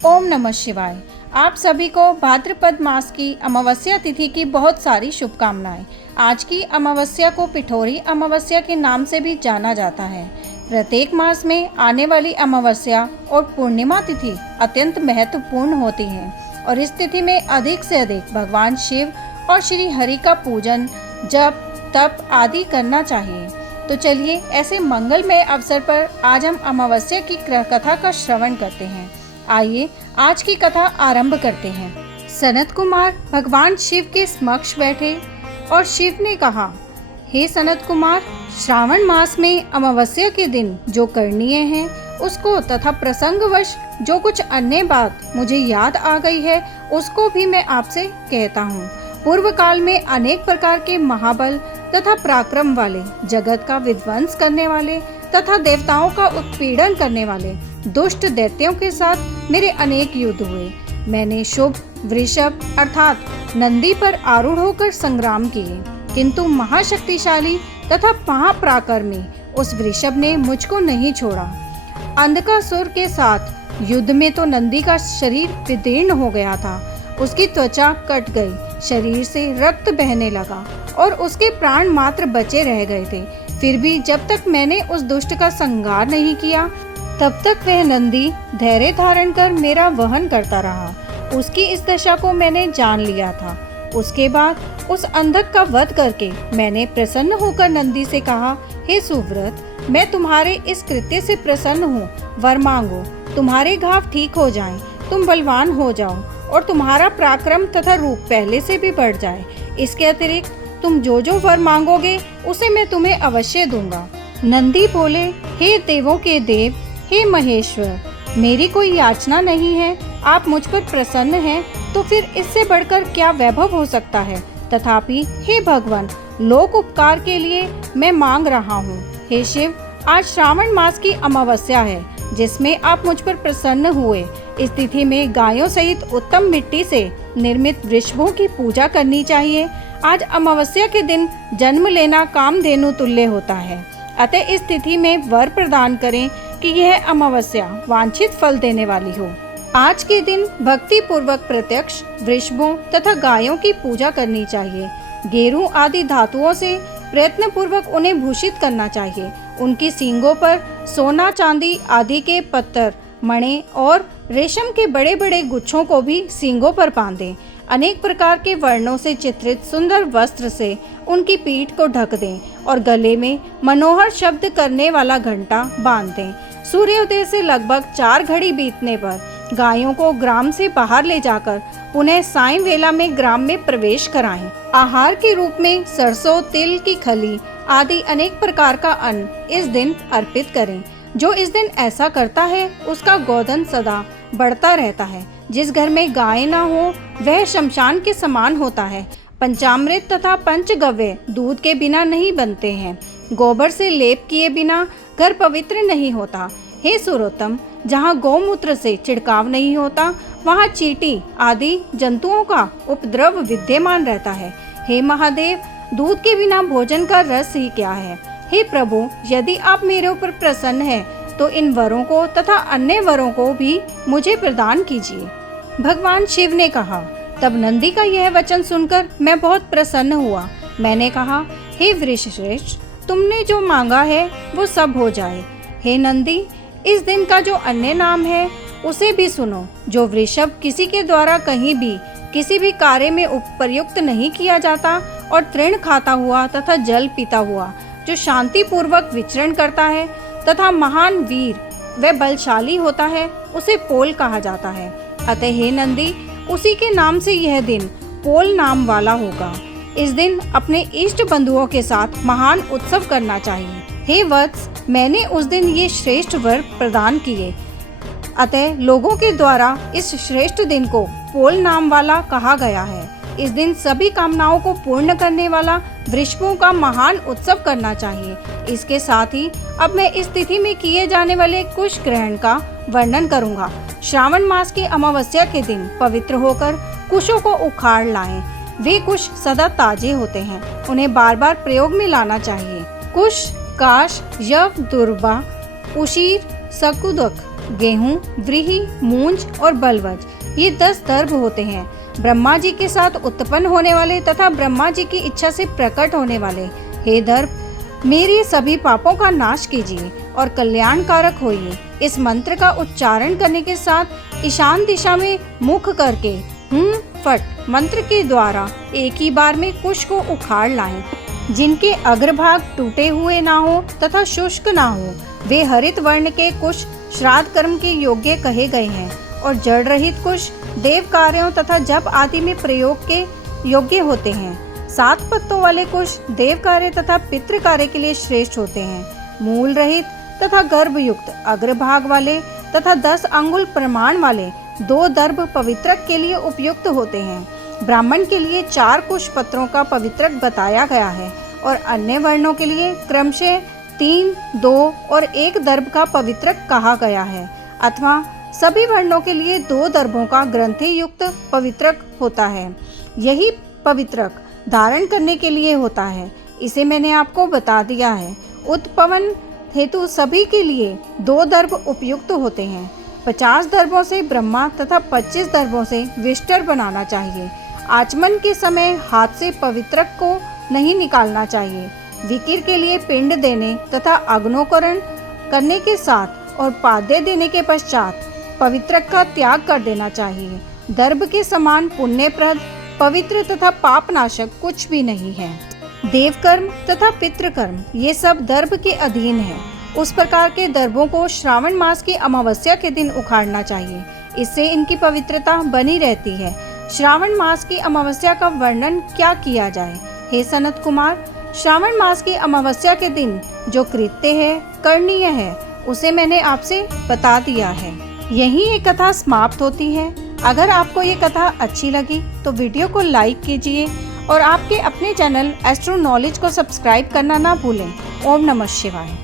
ओम नमः शिवाय। आप सभी को भाद्रपद मास की अमावस्या तिथि की बहुत सारी शुभकामनाएं। आज की अमावस्या को पिठोरी अमावस्या के नाम से भी जाना जाता है। प्रत्येक मास में आने वाली अमावस्या और पूर्णिमा तिथि अत्यंत महत्वपूर्ण होती हैं और इस तिथि में अधिक से अधिक भगवान शिव और श्री हरि का पूजन, जप, तप आदि करना चाहिए। तो चलिए ऐसे मंगलमय अवसर पर आज हम अमावस्या की कथा का श्रवण करते हैं। आइए आज की कथा आरंभ करते हैं। सनत कुमार भगवान शिव के समक्ष बैठे और शिव ने कहा, हे सनत कुमार, श्रावण मास में अमावस्या के दिन जो करणीय है उसको तथा प्रसंगवश जो कुछ अन्य बात मुझे याद आ गई है उसको भी मैं आपसे कहता हूँ। पूर्व काल में अनेक प्रकार के महाबल तथा पराक्रम वाले, जगत का विध्वंस करने वाले तथा देवताओं का उत्पीड़न करने वाले दुष्ट दैत्यों के साथ मेरे अनेक युद्ध हुए। मैंने शुभ वृषभ अर्थात नंदी पर आरूढ़ होकर संग्राम किए, किंतु महाशक्तिशाली तथा महापराक्रमी उस वृषभ ने मुझको नहीं छोड़ा। अंधकासुर के साथ युद्ध में तो नंदी का शरीर विदीर्ण हो गया था, उसकी त्वचा कट गई, शरीर से रक्त बहने लगा और उसके प्राण मात्र बचे रह गए थे। फिर भी जब तक मैंने उस दुष्ट का संहार नहीं किया तब तक वह नंदी धैर्य धारण कर मेरा वहन करता रहा। उसकी इस दशा को मैंने जान लिया था। उसके बाद उस अंधक का वध करके मैंने प्रसन्न होकर नंदी से कहा, हे सुव्रत, मैं तुम्हारे इस कृत्य से प्रसन्न हूँ। वर मांगो, तुम्हारे घाव ठीक हो जाएं, तुम बलवान हो जाओ और तुम्हारा पराक्रम तथा रूप पहले से भी बढ़ जाए। इसके अतिरिक्त तुम जो जो वर मांगोगे उसे मैं तुम्हें अवश्य दूंगा। नंदी बोले, हे देवों के देव, हे महेश्वर, मेरी कोई याचना नहीं है। आप मुझ पर प्रसन्न हैं तो फिर इससे बढ़कर क्या वैभव हो सकता है। तथापि हे भगवान, लोक उपकार के लिए मैं मांग रहा हूँ। हे शिव, आज श्रावण मास की अमावस्या है जिसमें आप मुझ पर प्रसन्न हुए। इस तिथि में गायों सहित उत्तम मिट्टी से निर्मित वृषभों की पूजा करनी चाहिए। आज अमावस्या के दिन जन्म लेना कामधेनु तुल्य होता है। अतः इस तिथि में वर प्रदान करें कि यह अमावस्या वांछित फल देने वाली हो। आज के दिन भक्ति पूर्वक प्रत्यक्ष वृषभों तथा गायों की पूजा करनी चाहिए। गेरू आदि धातुओं से प्रयत्न पूर्वक उन्हें भूषित करना चाहिए। उनकी सींगों पर सोना चांदी आदि के पत्थर, मणि और रेशम के बड़े बड़े गुच्छों को भी सींगों पर बांधें। अनेक प्रकार के वर्णों से चित्रित सुंदर वस्त्र से उनकी पीठ को ढक दें और गले में मनोहर शब्द करने वाला घंटा बांध दें। सूर्योदय से लगभग 4 घड़ी बीतने पर गायों को ग्राम से बाहर ले जाकर पुनः सायं वेला में ग्राम में प्रवेश कराएं। आहार के रूप में सरसों, तिल की खली आदि अनेक प्रकार का अन्न इस दिन अर्पित करें। जो इस दिन ऐसा करता है उसका गोधन सदा बढ़ता रहता है। जिस घर में गाय न हो वह शमशान के समान होता है। पंचामृत तथा पंचगव्य दूध के बिना नहीं बनते हैं। गोबर से लेप किए बिना घर पवित्र नहीं होता। हे सुरोत्तम, जहाँ गौमूत्र से छिड़काव नहीं होता वहाँ चींटी आदि जंतुओं का उपद्रव विद्यमान रहता है। हे महादेव, दूध के बिना भोजन का रस ही क्या है। हे प्रभु, यदि आप मेरे ऊपर प्रसन्न हैं तो इन वरों को तथा अन्य वरों को भी मुझे प्रदान कीजिए। भगवान शिव ने कहा। तब नंदी का यह वचन सुनकर मैं बहुत प्रसन्न हुआ। मैंने कहा, हे वृषश्रेष्ठ, तुमने जो मांगा है वो सब हो जाए। हे नंदी, इस दिन का जो अन्य नाम है उसे भी सुनो। जो वृषभ किसी के द्वारा कहीं भी किसी भी कार्य में उपयुक्त नहीं किया जाता और तृण खाता हुआ तथा जल पीता हुआ, जो शांति पूर्वक विचरण करता है तथा महान वीर व बलशाली होता है, उसे पोल कहा जाता है। अतः हे नंदी, उसी के नाम से यह दिन पोल नाम वाला होगा। इस दिन अपने इष्ट बंधुओं के साथ महान उत्सव करना चाहिए। हे वत्स, मैंने उस दिन ये श्रेष्ठ वर प्रदान किए। अतः लोगों के द्वारा इस श्रेष्ठ दिन को पोल नाम वाला कहा गया है। इस दिन सभी कामनाओं को पूर्ण करने वाला वृषभों का महान उत्सव करना चाहिए। इसके साथ ही अब मैं इस तिथि में किए जाने वाले कुश ग्रहण का वर्णन करूंगा। श्रावण मास की अमावस्या के दिन पवित्र होकर कुशों को उखाड़ लाएं। वे कुश सदा ताजे होते हैं, उन्हें बार बार प्रयोग में लाना चाहिए। कुश, काश, यव, दुर्वा, उशीर, सकुदक गेहूं, व्रीहि, मूंज और बलवज ये 10 दर्भ होते हैं। ब्रह्मा जी के साथ उत्पन्न होने वाले तथा ब्रह्मा जी की इच्छा से प्रकट होने वाले हे दर्भ, मेरे सभी पापों का नाश कीजिए और कल्याण कारक होइए। इस मंत्र का उच्चारण करने के साथ ईशान दिशा में मुख करके फट मंत्र के द्वारा एक ही बार में कुश को उखाड़ लाएं। जिनके अग्रभाग टूटे हुए ना हो तथा शुष्क ना हो, वे हरित वर्ण के कुश श्राद्ध कर्म के योग्य कहे गए हैं और जड़ रहित कुश देव कार्यों तथा जप आदि में प्रयोग के योग्य होते हैं। 7 पत्तों वाले कुश देव कार्य तथा पितृ कार्य के लिए श्रेष्ठ होते हैं। मूल रहित तथा गर्भयुक्त अग्रभाग वाले तथा 10 अंगुल प्रमाण वाले 2 दर्भ पवित्रक के लिए उपयुक्त होते हैं। ब्राह्मण के लिए 4 कुश पत्रों का पवित्रक बताया गया है और अन्य वर्णों के लिए क्रमशः 3, 2 और 1 दर्भ का पवित्रक कहा गया है, अथवा सभी वर्णों के लिए 2 दर्भों का ग्रंथि युक्त पवित्रक होता है। यही पवित्रक धारण करने के लिए होता है। इसे मैंने आपको बता दिया है। उत्पवन हेतु सभी के लिए 2 दर्भ उपयुक्त होते हैं। 50 दर्भों से ब्रह्मा तथा 25 दर्भों से विष्टर बनाना चाहिए। आचमन के समय हाथ से पवित्रक को नहीं निकालना चाहिए। विकिर के लिए पिंड देने तथा अग्नोकरण करने के साथ और पाद्य देने के पश्चात पवित्रक का त्याग कर देना चाहिए। दर्भ के समान पुण्यप्रद, पवित्र तथा पापनाशक कुछ भी नहीं है। देवकर्म तथा पितृकर्म ये सब दर्भ के अधीन है। उस प्रकार के दर्भों को श्रावण मास की अमावस्या के दिन उखाड़ना चाहिए। इससे इनकी पवित्रता बनी रहती है। श्रावण मास की अमावस्या का वर्णन क्या किया जाए? हे सनत कुमार, श्रावण मास की अमावस्या के दिन जो कृत्य है, करणीय है, उसे मैंने आपसे बता दिया है। यहीं ये कथा समाप्त होती है। अगर आपको ये कथा अच्छी लगी तो वीडियो को लाइक कीजिए और आपके अपने चैनल एस्ट्रो नॉलेज को सब्सक्राइब करना ना भूलें। ओम नमः शिवाय।